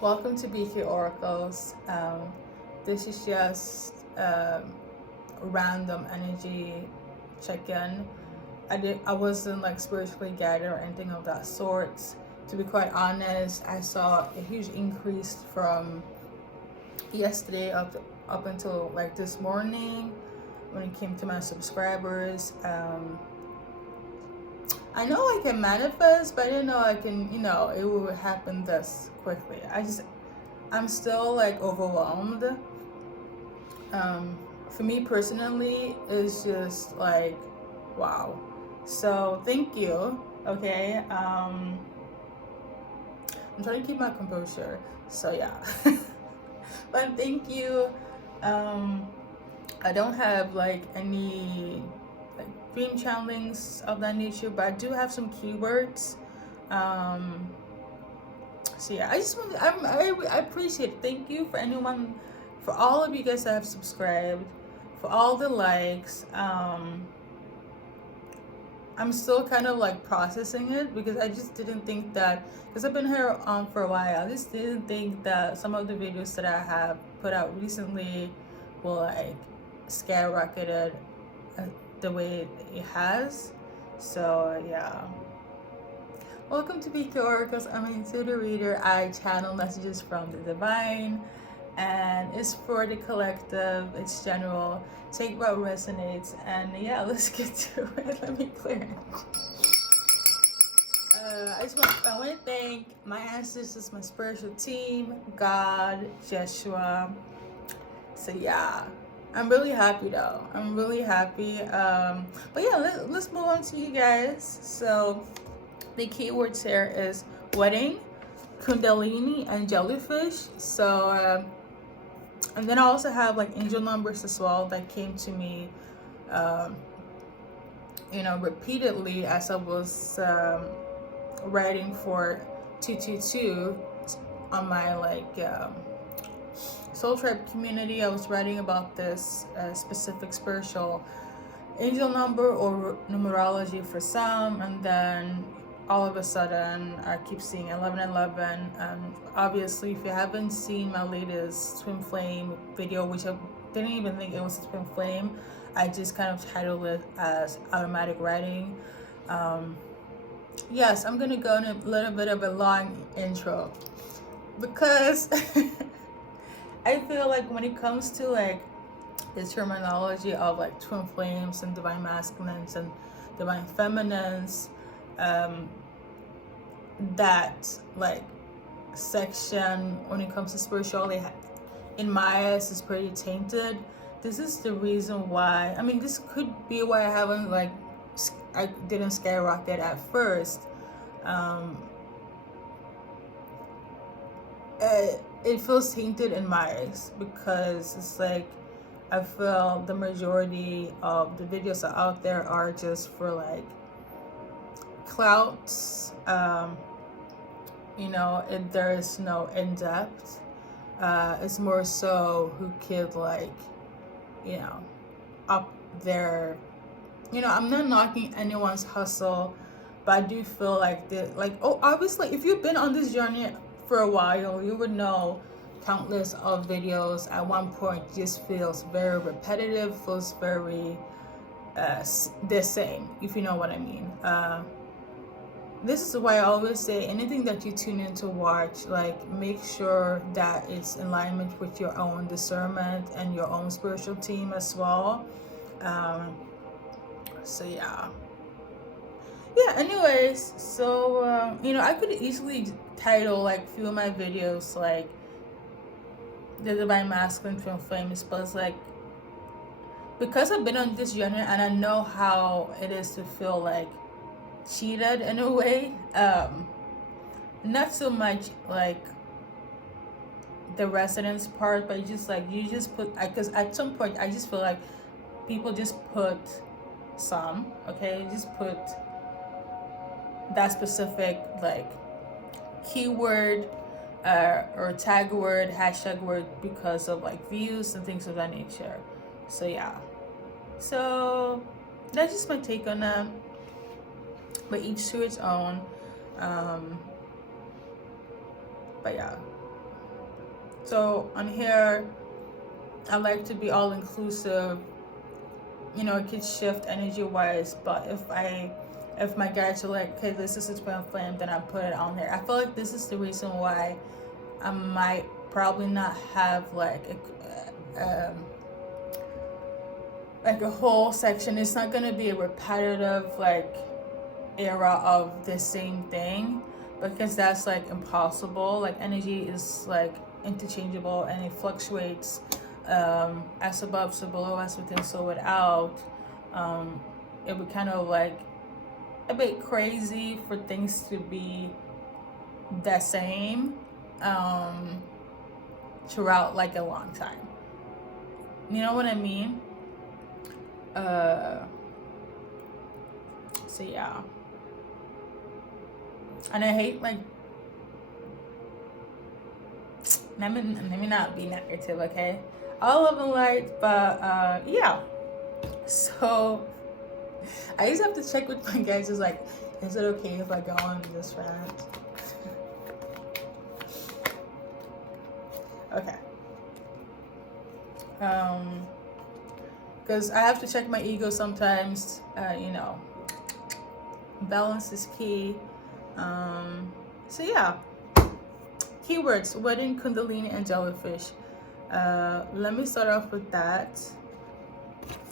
Welcome to BKA Oracles. This is just random energy check-in. I wasn't like spiritually guided or anything of that sort. To be quite honest, I saw a huge increase from yesterday up until like this morning when it came to my subscribers. I know I can manifest, but I didn't know I can, it would happen this quickly. I'm still like overwhelmed. For me personally, it's just like, wow. So thank you. Okay. I'm trying to keep my composure. So yeah. But thank you. I don't have like any dream channelings of that nature, but I do have some keywords. So yeah, I appreciate it. Thank you for all of you guys that have subscribed, for all the likes. I'm still kind of like processing it because I just didn't think that, because I've been here for a while, I just didn't think that some of the videos that I have put out recently will like skyrocketed the way it has. So yeah, welcome to BKA Oracles. I'm an intuitive reader. I channel messages from the divine, and it's for the collective, it's general. Take what resonates, and yeah, let's get to it. Let me clear. I want to thank my ancestors, my spiritual team, God, Jeshua. So yeah, I'm really happy though. I'm really happy. But yeah, let's move on to you guys. So the keywords here is wedding, kundalini, and jellyfish. So and then I also have like angel numbers as well that came to me repeatedly as I was writing for 222 on my Soul Tribe community. I was writing about this specific spiritual angel number or numerology for some, and then all of a sudden I keep seeing 1111. And obviously, if you haven't seen my latest twin flame video, which I didn't even think it was a twin flame, I just kind of titled it as automatic writing. Yes, I'm gonna go in a little bit of a long intro because I feel like when it comes to like the terminology of like twin flames and divine masculines and divine feminines, that like section when it comes to spirituality in my eyes is pretty tainted. This is the reason why, I mean, this could be why I didn't skyrocket at first. It feels tainted in my eyes because it's like I feel the majority of the videos that are out there are just for like clouts. There is no in-depth. It's more so who could up their, I'm not knocking anyone's hustle, but I do feel obviously if you've been on this journey for a while, you would know countless of videos at one point just feels very repetitive, feels very the same, if you know what I mean. This is why I always say anything that you tune in to watch, make sure that it's in alignment with your own discernment and your own spiritual team as well. So yeah, anyways, so I could easily title like few of my videos like the divine masculine twin flames, but it's like because I've been on this journey and I know how it is to feel like cheated in a way, not so much like the resonance part, but you just put, because at some point I just feel like people just put just put that specific like keyword or tag word, hashtag word, because of like views and things of that nature. So yeah, so that's just my take on that, but each to its own. But yeah, So on here, I like to be all inclusive. You know, it could shift energy wise, but if my guides are like, okay, this is a twin flame, then I put it on there. I feel like this is the reason why I might probably not have like a whole section. It's not gonna be a repetitive like era of the same thing, because that's like impossible. Like energy is like interchangeable and it fluctuates, as above so below, as within so without. It would kind of like a bit crazy for things to be the same throughout like a long time. You know what I mean? So yeah. And I hate like, let me not be negative, okay? All love and light, but yeah. So I just have to check with my guys. Is like, is it okay if I go on this rant? Okay. Because I have to check my ego sometimes. You know, balance is key. So yeah. Keywords: wedding, kundalini, and jellyfish. Let me start off with that.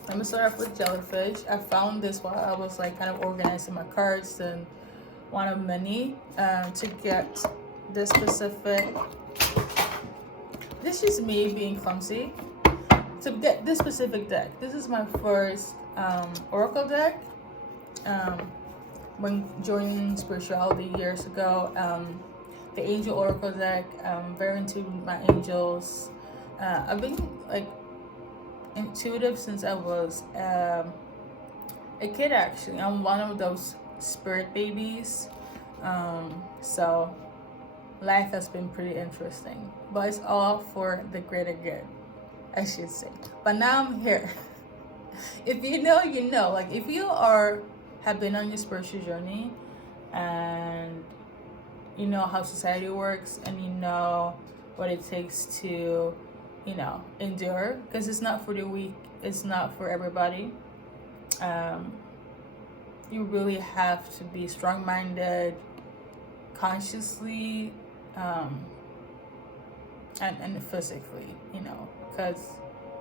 Let me start off with jellyfish. I found this while I was like kind of organizing my cards, and one of many to get this specific. This is me being clumsy. To get this specific deck. This is my first Oracle deck. When joining spirituality years ago, the Angel Oracle deck. Very into my angels. I've been like intuitive since I was a kid. Actually, I'm one of those spirit babies. So life has been pretty interesting, but it's all for the greater good, I should say. But now I'm here. If you know, you know. Like if you have been on your spiritual journey, and you know how society works, and you know what it takes to, you know, endure, because it's not for the weak, it's not for everybody. You really have to be strong-minded, consciously, and physically, you know, because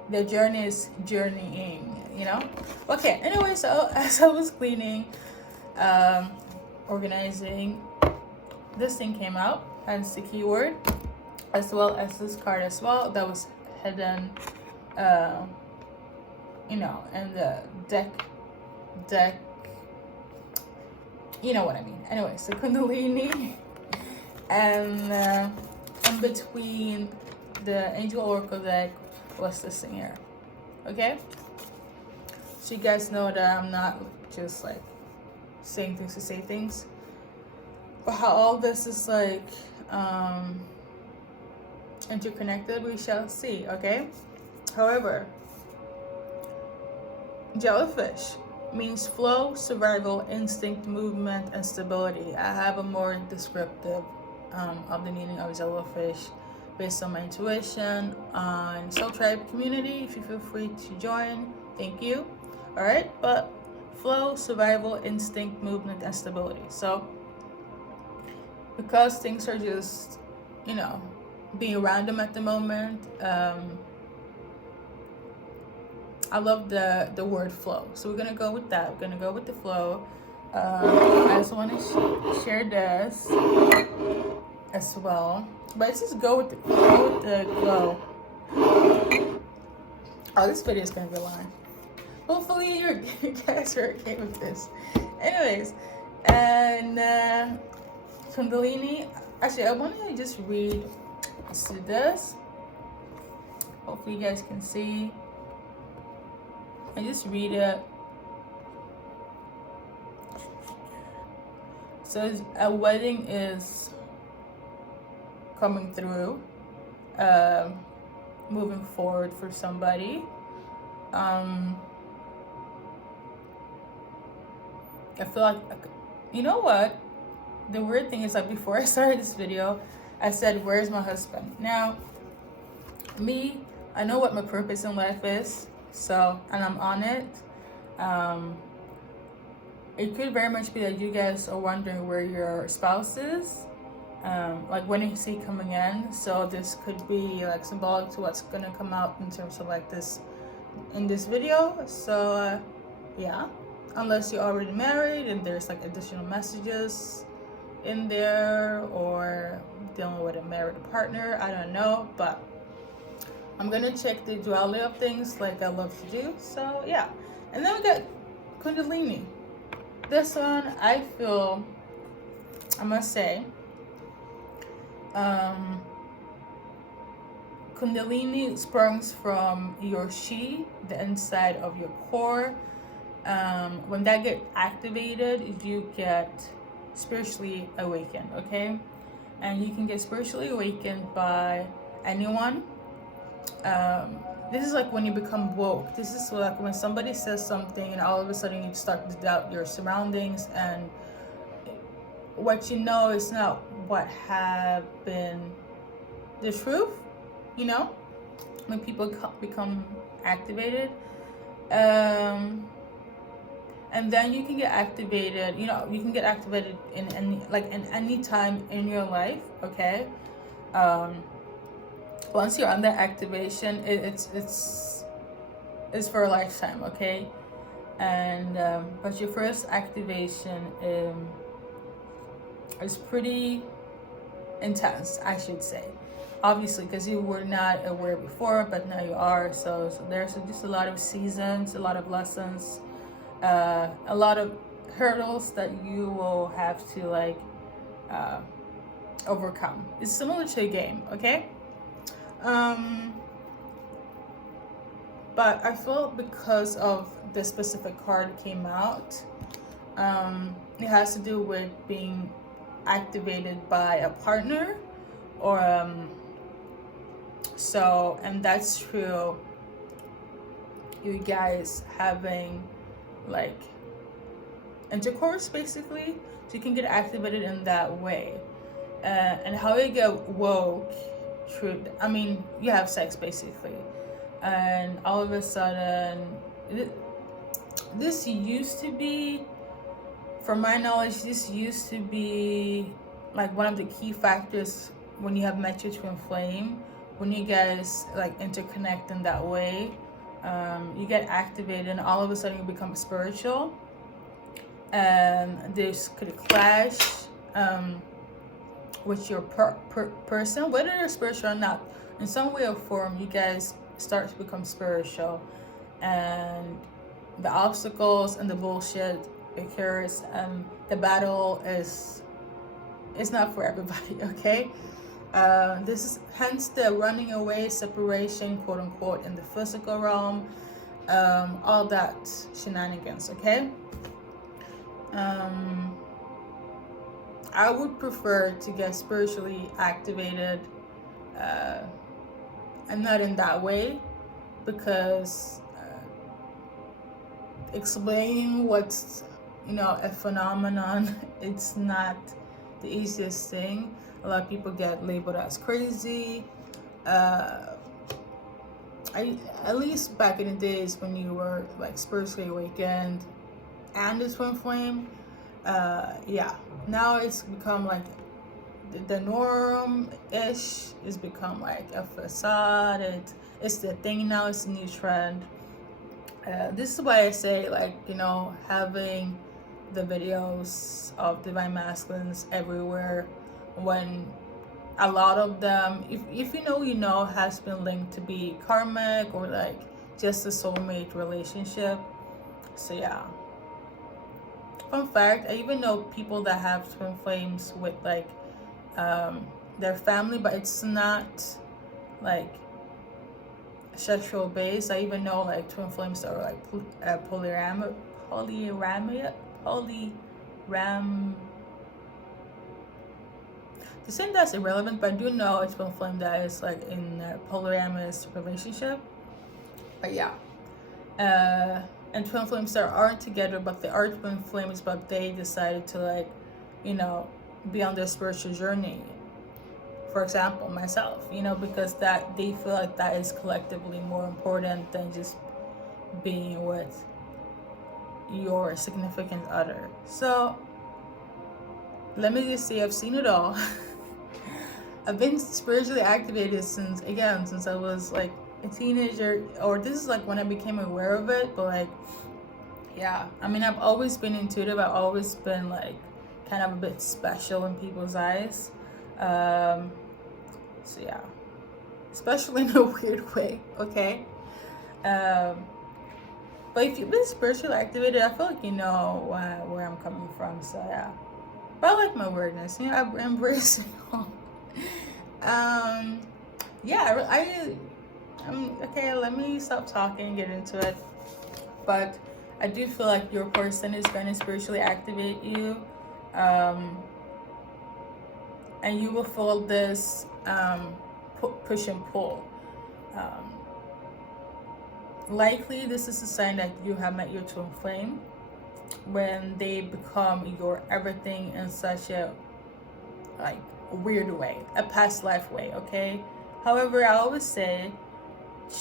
the journey is journeying, you know. Okay, anyway, so as I was cleaning, organizing, this thing came out, hence the keyword, as well as this card as well that was hidden, you know, and the deck, you know what I mean. Anyway, so kundalini, and in between the Angel Oracle deck was the singer. Okay, so you guys know that I'm not just like saying things to say things, but how all this is like interconnected, we shall see. Okay, however, jellyfish means flow, survival, instinct, movement, and stability. I have a more descriptive of the meaning of jellyfish based on my intuition on Soul Tribe community. If you feel free to join, thank you. All right, but flow, survival, instinct, movement, and stability. So because things are just, you know, being random at the moment, I love the word flow, so we're gonna go with that. We're gonna go with the flow. I just want to share this as well, but let's just go with the flow. Oh, this video is gonna be long. Hopefully you guys are okay with this. Anyways, and kundalini. Actually, I want to just read this. Hopefully you guys can see. I just read it. So a wedding is coming through, moving forward for somebody. I feel like, you know what? The weird thing is, like, before I started this video, I said, "Where's my husband?" Now, Me, I know what my purpose in life is, so, and I'm on it. It could very much be that you guys are wondering where your spouse is, like when is he coming in. So this could be like symbolic to what's gonna come out in terms of like this in this video. So yeah, unless you're already married and there's like additional messages in there, or dealing with a married partner, I don't know, but I'm gonna check the duality of things like I love to do. So yeah, and then we got Kundalini. This one, I feel, I must say, Kundalini springs from your chi, the inside of your core. When that gets activated, you get spiritually awakened, okay? And you can get spiritually awakened by anyone. This is like when you become woke. This is like when somebody says something and all of a sudden you start to doubt your surroundings, and what you know is not what have been the truth, you know, when people become activated. And then you can get activated, you know, you can get activated in any time in your life, okay? Once you're on that activation, it's for a lifetime, okay? And but your first activation is pretty intense, I should say, obviously, because you were not aware before, but now you are. So there's just a lot of seasons, a lot of lessons, a lot of hurdles that you will have to like overcome. It's similar to a game, okay? But I feel because of the specific card came out, it has to do with being activated by a partner, or so, and that's true, you guys having like intercourse basically, so you can get activated in that way. And how you get woke, true, I mean, you have sex basically, and all of a sudden this used to be, from my knowledge, this used to be like one of the key factors when you have met your twin flame. When you guys like interconnect in that way, you get activated and all of a sudden you become spiritual. And this could clash with your person, whether you're spiritual or not. In some way or form, you guys start to become spiritual, and the obstacles and the bullshit occurs, and the battle is not for everybody, okay? This is hence the running away, separation, quote unquote, in the physical realm, all that shenanigans, okay? I would prefer to get spiritually activated, and not in that way, because explaining what's, you know, a phenomenon, it's not the easiest thing. A lot of people get labeled as crazy. At least back in the days when you were like spiritually awakened and the twin flame, yeah, now it's become like the norm-ish. It's become like a facade. It's the thing now. It's a new trend. This is why I say, like, you know, having the videos of divine masculines everywhere, when a lot of them, if you know, has been linked to be karmic or like just a soulmate relationship. So yeah. Fun fact, I even know people that have twin flames with like their family, but it's not like sexual based. I even know like twin flames that are like polyram. The same, that's irrelevant, but I do know a twin flame that is like in a polyamorous relationship. But yeah, and twin flames that aren't together, but they are twin flames, but they decided to, like, you know, be on their spiritual journey for example, myself, you know, because that they feel like that is collectively more important than just being with your significant other. So let me just say, I've seen it all. I've been spiritually activated since I was like a teenager, or this is like when I became aware of it. But like, yeah, I mean, I've always been intuitive. I've always been like kind of a bit special in people's eyes. So yeah, especially in a weird way. Okay. But if you've been spiritually activated, I feel like you know where I'm coming from. So yeah, but I like my weirdness. You know, I embrace it all. Yeah, okay. Let me stop talking and get into it. But I do feel like your person is going to spiritually activate you, and you will feel this push and pull. Likely, this is a sign that you have met your twin flame when they become your everything in such a like weird way, a past life way. Okay. However, I always say,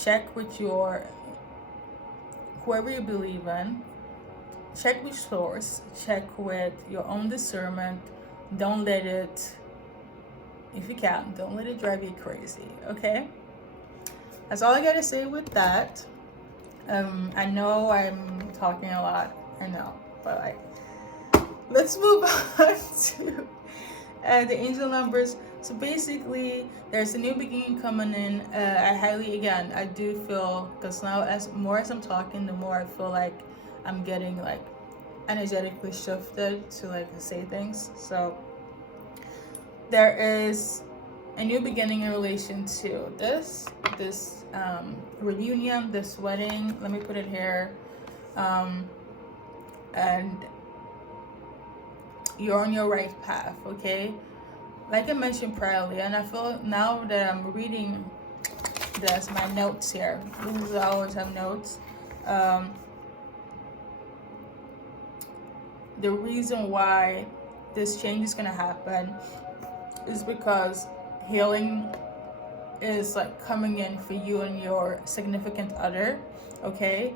check with your whoever you believe in. Check with source. Check with your own discernment. Don't let it, if you can, don't let it drive you crazy. Okay. That's all I gotta say with that. I know I'm talking a lot. I know, but like, let's move on to the angel numbers. So basically, there's a new beginning coming in. I do feel, because now as I'm talking, the more I feel like I'm getting like energetically shifted to like say things. So there is a new beginning in relation to this reunion, this wedding. Let me put it here. And you're on your right path, okay? Like I mentioned priorly, and I feel now that I'm reading this, my notes here. This is, I always have notes. The reason why this change is gonna happen is because healing is like coming in for you and your significant other, okay?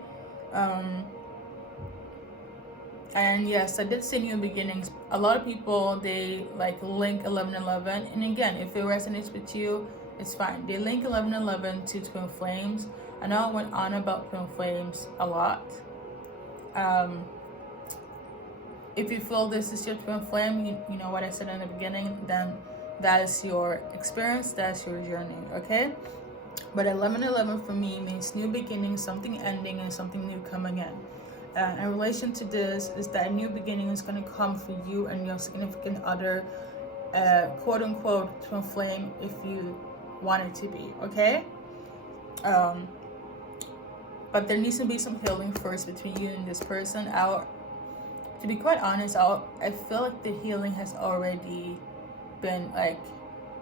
And yes, I did say new beginnings. A lot of people, they like link 1111, and again, if it resonates with you, it's fine. They link 1111 to twin flames. I know I went on about twin flames a lot. If you feel this is your twin flame, you know what I said in the beginning, then that is your experience, that's your journey, okay? But 1111 for me means new beginning, something ending, and something new coming in. In relation to this is that a new beginning is going to come for you and your significant other, quote unquote twin flame, if you want it to be, okay? But there needs to be some healing first between you and this person. To be quite honest, I feel like the healing has already been like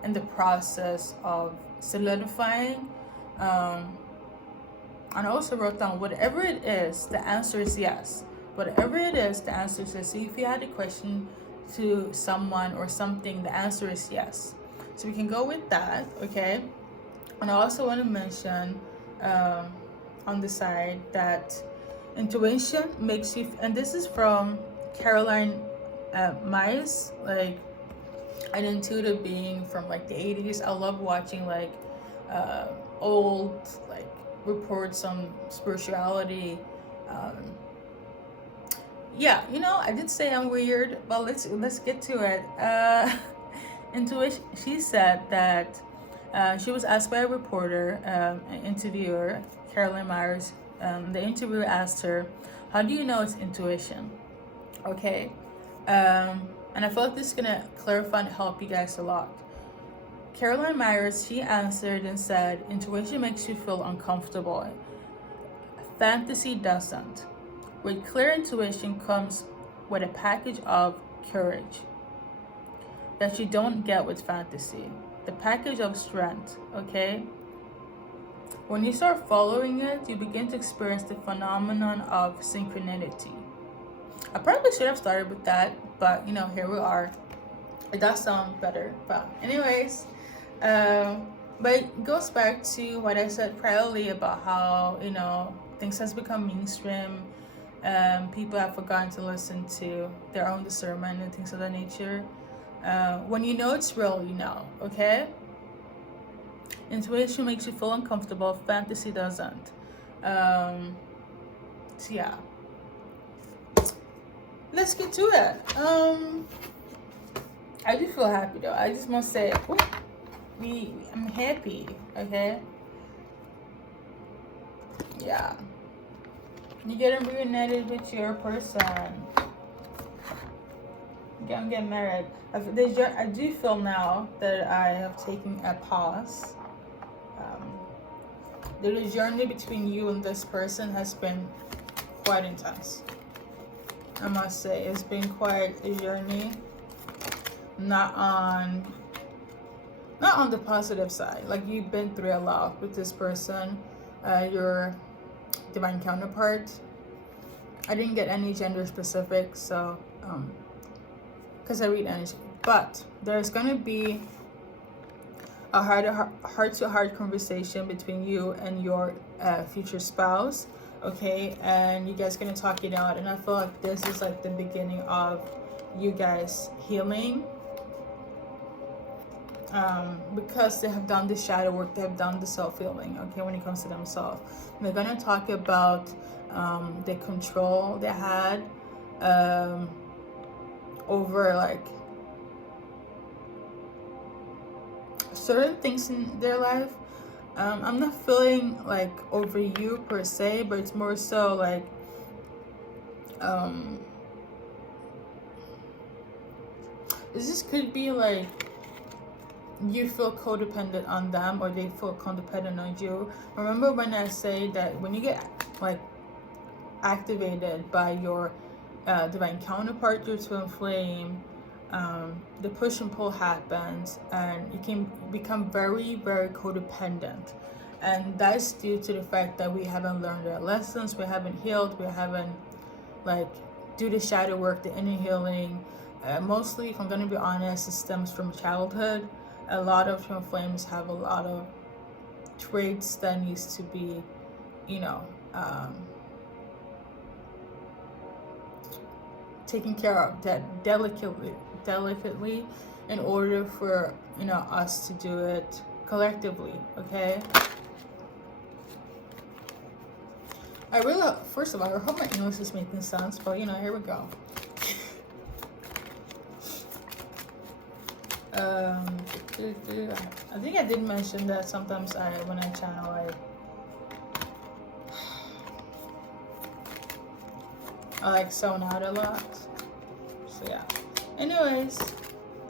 in the process of solidifying. And I also wrote down, whatever it is, the answer is yes. Whatever it is, the answer is yes. So if you had a question to someone or something, the answer is yes. So we can go with that, okay? And I also want to mention on the side that intuition makes you, and this is from Caroline Myers, like an intuitive being from like the 80s. I love watching like old like reports on spirituality. Yeah, you know, I did say I'm weird, but let's get to it. Intuition. She said that she was asked by a reporter, an interviewer, Caroline Myers. The interviewer asked her, "How do you know it's intuition?" Okay, and I feel like this is gonna clarify and help you guys a lot. Caroline Myers, she answered and said, "Intuition makes you feel uncomfortable. Fantasy doesn't. With clear intuition comes with a package of courage that you don't get with fantasy. The package of strength, okay? When you start following it, you begin to experience the phenomenon of synchronicity." I probably should have started with that, but you know, here we are. It does sound better, but anyways, But it goes back to what I said priorly about how, you know, things has become mainstream. People have forgotten to listen to their own discernment and things of that nature. When you know it's real, you know, okay? Intuition makes you feel uncomfortable, fantasy doesn't. So yeah. Let's get to it. I do feel happy though. I just must say, I'm happy, okay? Yeah. You're getting reunited with your person. You're gonna get married. I do feel now that I have taken a pause. The journey between you and this person has been quite intense. I must say, it's been quite a journey. Not on the positive side. Like, you've been through a lot with this person, your divine counterpart. I didn't get any gender specific, so because I read energy. But there's gonna be a heart-to-heart conversation between you and your future spouse, okay? And you guys gonna talk it out, and I feel like this is like the beginning of you guys healing. Because they have done the shadow work, they have done the self-healing, okay, when it comes to themselves. They're gonna talk about the control they had over like certain things in their life. I'm not feeling like over you per se, but it's more so like this could be like you feel codependent on them, or they feel codependent on you. Remember when I say that when you get like activated by your divine counterpart, your twin flame, the push and pull happens, and you can become very, very codependent. And that's due to the fact that we haven't learned our lessons, we haven't healed, we haven't like do the shadow work, the inner healing. Mostly, if I'm going to be honest, it stems from childhood. A lot of twin flames have a lot of traits that needs to be, you know, taken care of, that delicately in order for, you know, us to do it collectively, okay? First of all, I hope my English is making sense, but you know, here we go. I think I did mention that sometimes when I channel, I like zone out a lot. So yeah. Anyways,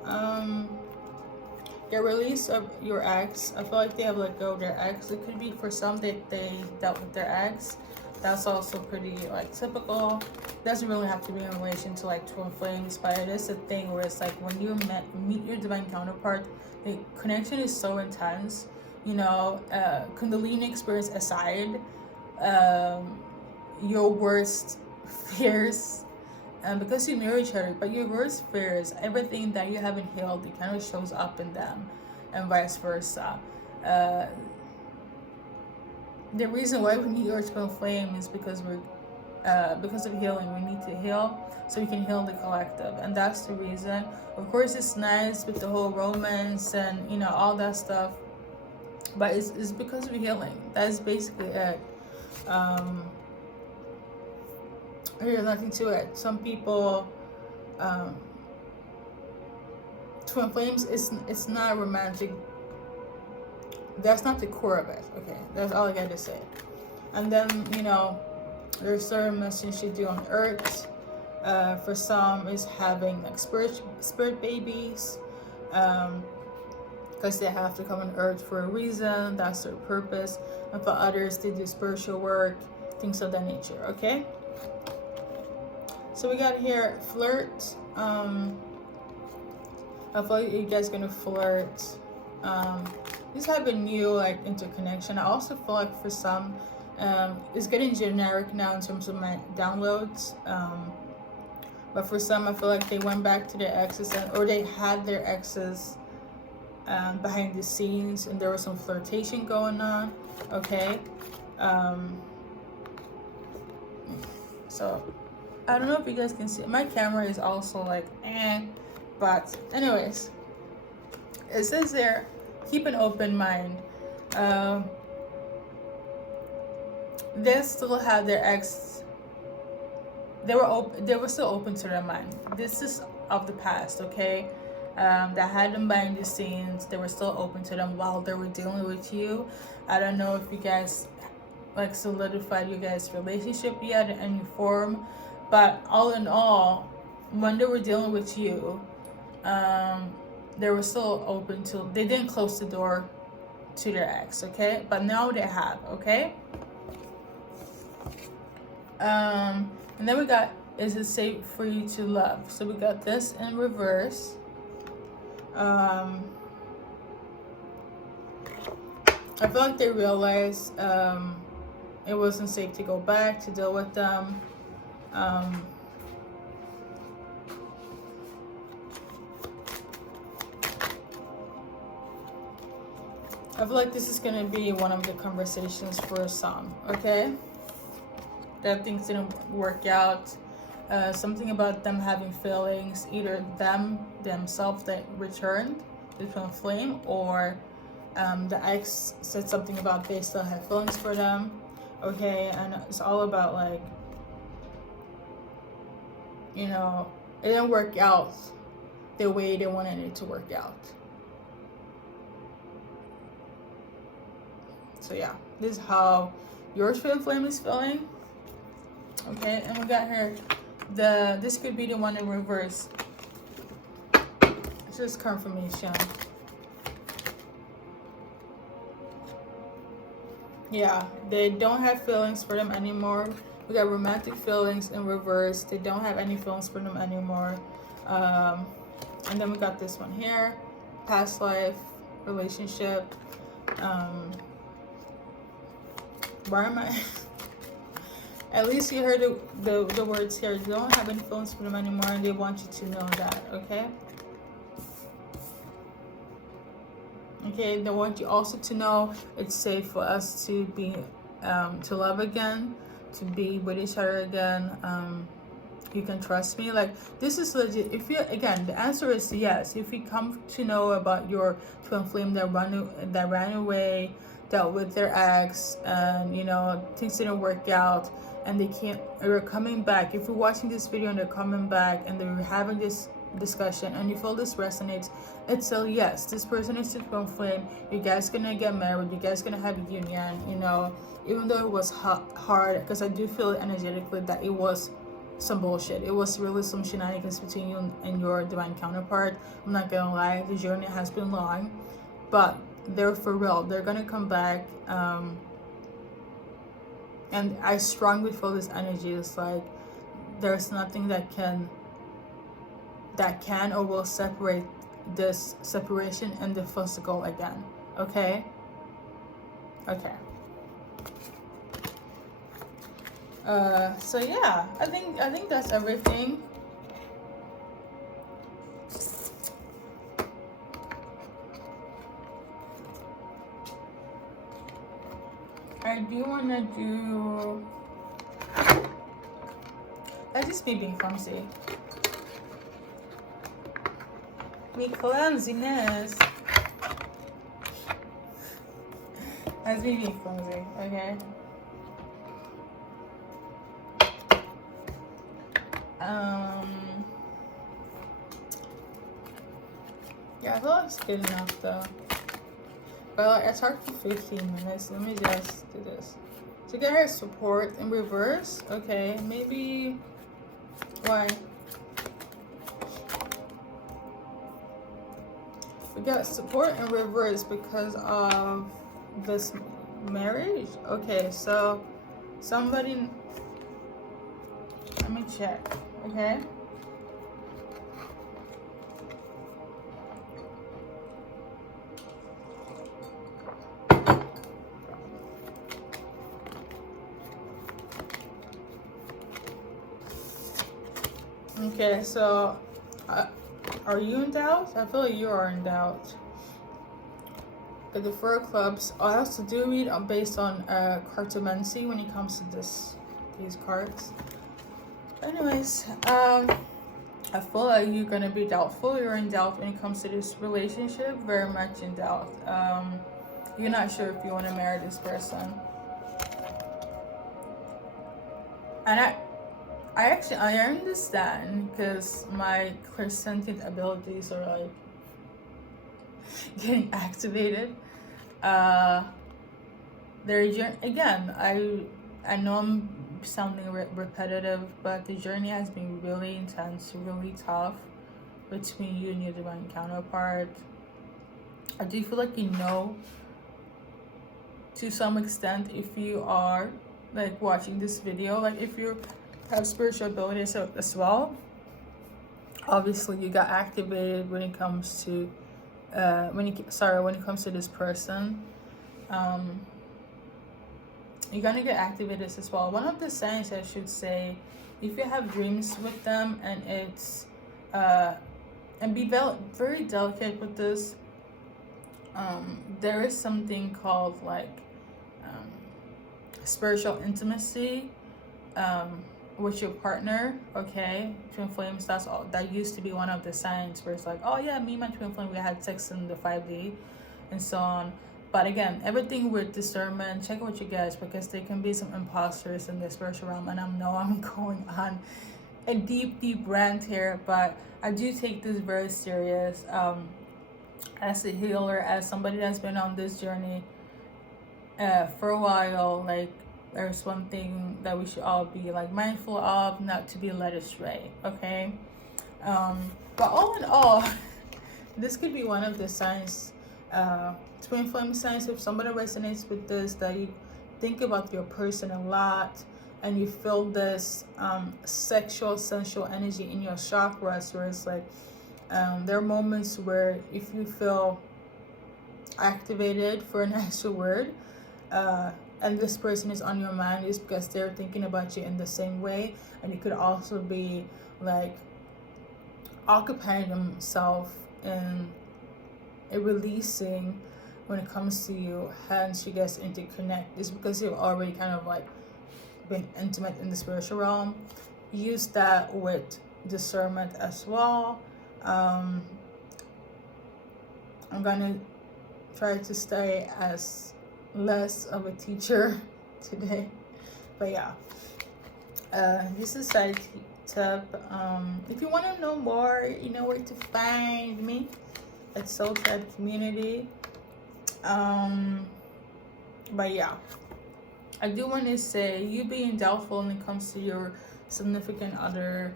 the release of your ex. I feel like they have let go of their ex. It could be for some that they dealt with their ex. That's also pretty like typical. Doesn't really have to be in relation to like twin flames, but it is a thing where it's like when you meet your divine counterpart, the connection is so intense. You know, Kundalini experience aside, your worst fears, and because you mirror each other, but your worst fears, everything that you haven't healed, it kind of shows up in them, and vice versa. The reason why we need our twin flame is because because of healing. We need to heal so we can heal the collective, and that's the reason. Of course, it's nice with the whole romance and, you know, all that stuff, but it's because of healing. That's basically it. There's nothing to it. Some people, twin flames, it's not romantic. That's not the core of it, okay? That's all I got to say. And then, you know, there's certain messages you do on earth. For some, is having like spirit babies, because they have to come on earth for a reason. That's their purpose. And for others, they do spiritual work, things of that nature, okay? So we got here flirt. I feel like you guys gonna flirt. These have a new like interconnection. I also feel like for some, it's getting generic now in terms of my downloads. But for some, I feel like they went back to their exes, or they had their exes behind the scenes, and there was some flirtation going on. Okay, so I don't know if you guys can see. My camera is also like but anyways, it says there, keep an open mind. They still have their ex. They were still open to their mind. This is of the past, okay? That had them behind the scenes. They were still open to them while they were dealing with you. I don't know if you guys like solidified your guys' relationship yet in any form, but all in all, when they were dealing with you, they were still open to. They didn't close the door to their ex, okay? But now they have, okay? And then we got, is it safe for you to love? So we got this in reverse. I feel like they realized it wasn't safe to go back to deal with them. I feel like this is going to be one of the conversations for some, okay? That things didn't work out. Something about them having feelings, either themselves that returned the twin flame, or the ex said something about they still have feelings for them. Okay, and it's all about like, you know, it didn't work out the way they wanted it to work out. So yeah, this is how your twin flame is feeling. Okay, and we got here, this could be the one in reverse. It's just confirmation. Yeah, they don't have feelings for them anymore. We got romantic feelings in reverse. They don't have any feelings for them anymore. And then we got this one here, past life relationship. Why am I? At least you heard the words here. They don't have any feelings for them anymore, and they want you to know that, okay? Okay, they want you also to know it's safe for us to be, to love again, to be with each other again. You can trust me. Like, this is legit. If you, again, the answer is yes. If you come to know about your twin flame that ran away, dealt with their ex, and you know things didn't work out, and they're coming back. If you're watching this video and they're coming back and they're having this discussion and you feel this resonates, it's a yes. This person is your twin flame. You guys gonna get married. You guys gonna have a union. You know, even though it was hard, because I do feel energetically that it was some bullshit. It was really some shenanigans between you and your divine counterpart. I'm not gonna lie, the journey has been long, but they're for real. They're gonna come back, and I strongly feel this energy. It's like there's nothing that can or will separate this separation and the physical again. Okay. So yeah, I think that's everything. I do want to do, that's just me being clumsy. Me clumsiness. That's me being clumsy, okay? Yeah, I feel like it's good enough though. But like, I talked for 15 minutes. Let me just do this. To get her support in reverse. Okay, maybe. Why? We got support in reverse because of this marriage. Okay, so somebody. Let me check. Okay. Okay, so are you in doubt? I feel like you are in doubt. the Four of Clubs. I also do read based on cartomancy when it comes to these cards. Anyways, I feel like you're gonna be doubtful. You're in doubt when it comes to this relationship. Very much in doubt. You're not sure if you want to marry this person. And I understand, because my clairsentient abilities are like getting activated. Again, I know I'm sounding repetitive, but the journey has been really intense, really tough between you and your divine counterpart. I do feel like you know, to some extent, if you are like watching this video, like if you have spiritual abilities as well, obviously you got activated when it comes to when it comes to this person. You're gonna get activated as well. One of the signs, I should say, if you have dreams with them, and it's and be very delicate with this. There is something called like spiritual intimacy with your partner. Okay, twin flames. That's all. That used to be one of the signs where it's like, oh yeah, me and my twin flame, we had sex in the 5D, and so on. But again, everything with discernment, check with you guys, because there can be some imposters in the spiritual realm. And I know I'm going on a deep rant here, but I do take this very serious. As a healer, as somebody that's been on this journey for a while, like there's one thing that we should all be like mindful of, not to be led astray. Okay, but all in all, this could be one of the signs. Twin flame signs, if somebody resonates with this, that you think about your person a lot, and you feel this sexual, sensual energy in your chakras, where it's like there are moments where if you feel activated, for an actual word, and this person is on your mind, is because they're thinking about you in the same way. And it could also be like occupying themselves in a releasing when it comes to you, hence you guys interconnect. It's because you've already kind of like been intimate in the spiritual realm. Use that with discernment as well. I'm gonna try to stay as less of a teacher today, but yeah, this is side tip. If you want to know more, you know where to find me at Soul Tribe Community. But yeah, I do want to say, you being doubtful when it comes to your significant other,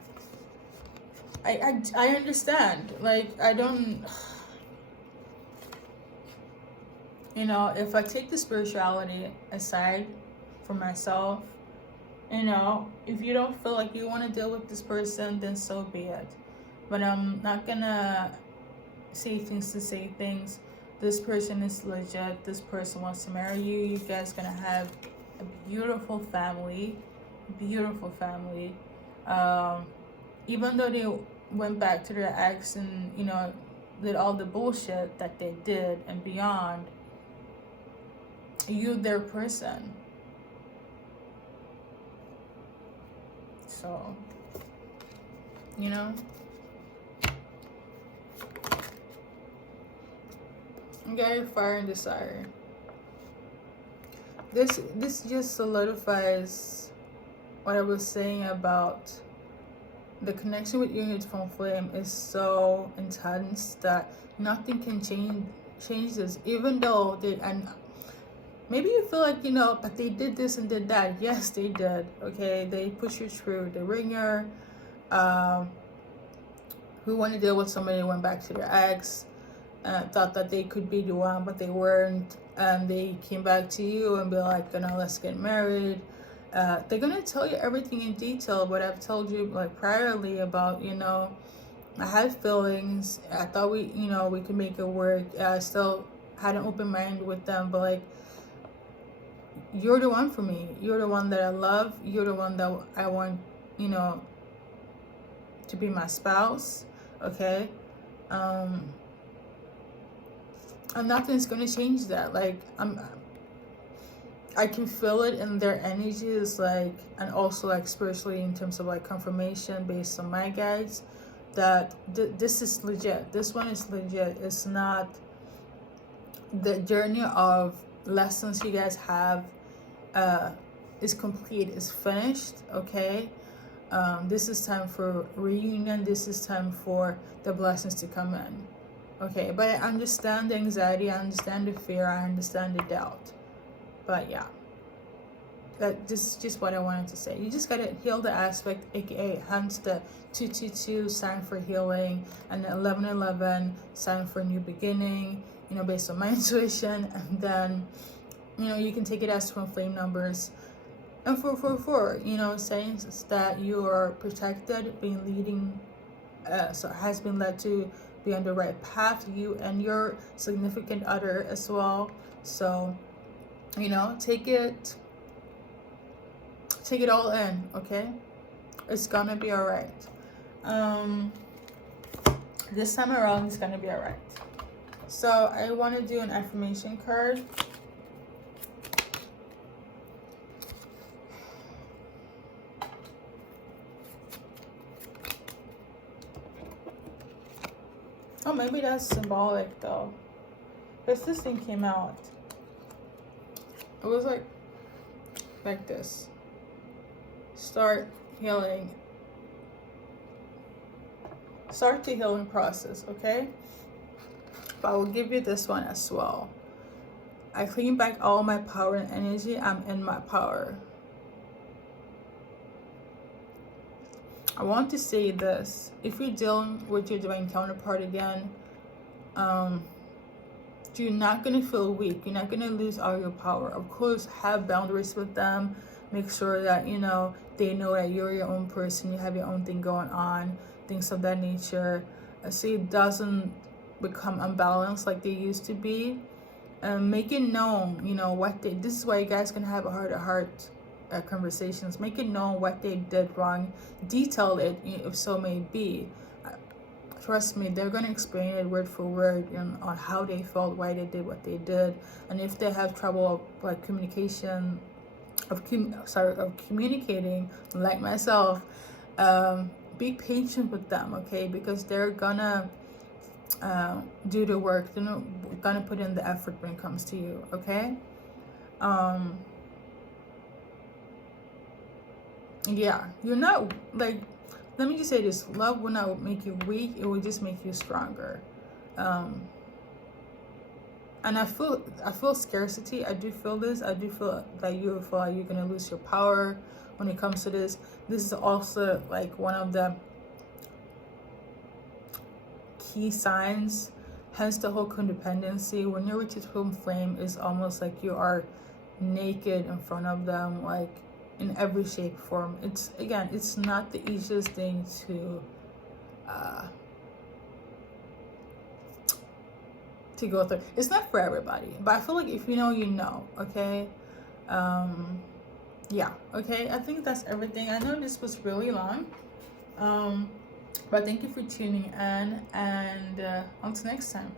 I understand. Like, I don't, you know, if I take the spirituality aside for myself, you know, if you don't feel like you want to deal with this person, then so be it. But I'm not gonna say things to say things. This person is legit. This person wants to marry you. You guys gonna have a beautiful family. Beautiful family. Even though they went back to their ex and, you know, did all the bullshit that they did and beyond, you their person. So, you know, you got your fire and desire. This just solidifies what I was saying about the connection with you and your twin flame is so intense that nothing can change this. Even though and maybe you feel like, you know, but they did this and did that. Yes, they did. Okay, they put you through the ringer. Who want to deal with somebody who went back to their ex, thought that they could be the one, but they weren't, and they came back to you and be like, you know, let's get married. They're gonna tell you everything in detail, but I've told you like priorly about, you know, I had feelings. I thought we, you know, we could make it work. I still had an open mind with them, but like, you're the one for me. You're the one that I love. You're the one that I want, you know, to be my spouse. Okay. and nothing's going to change that. Like, I can feel it in their energies, like, and also like spiritually in terms of like confirmation based on my guides, that this is legit. This one is legit. It's not the journey of lessons you guys have is complete, is finished. Okay, this is time for reunion. This is time for the blessings to come in. Okay, but I understand the anxiety, I understand the fear, I understand the doubt. But yeah, this is just what I wanted to say. You just gotta heal the aspect, aka hence the 222 sign for healing, and the 1111 sign for new beginning, you know, based on my intuition. And then, you know, you can take it as twin flame numbers. And 444, you know, saying that you are protected, being leading, so has been led to be on the right path, you and your significant other as well. So, you know, take it all in. Okay, it's gonna be all right. This time around it's gonna be all right. So I want to do an affirmation card. Oh, maybe that's symbolic though, because this thing came out. It was like this. Start healing. Start the healing process, okay? But I will give you this one as well. I claim back all my power and energy. I'm in my power. I want to say this. If you're dealing with your divine counterpart again, you're not going to feel weak. You're not going to lose all your power. Of course, have boundaries with them. Make sure that, you know, they know that you're your own person. You have your own thing going on. Things of that nature. So it doesn't become unbalanced like they used to be. Make it known, you know, what they... This is why you guys can have a heart-to-heart conversations. Make it known what they did wrong. Detail it, if so may be. Trust me, they're going to explain it word for word on how they felt, why they did what they did. And if they have trouble like communicating, like myself, be patient with them, okay? Because they're gonna do the work. They're gonna put in the effort when it comes to you, okay? Yeah, you're not like... Let me just say this: love will not make you weak; it will just make you stronger. And I feel scarcity. I do feel this. I do feel that you feel like you're gonna lose your power when it comes to this. This is also like one of the key signs. Hence the whole codependency. When you're with your twin flame, it's almost like you are naked in front of them, like in every shape form. It's, again, it's not the easiest thing to go through. It's not for everybody, but I feel like if you know, you know, okay? Yeah, okay, I think that's everything. I know this was really long, but thank you for tuning in, and until next time.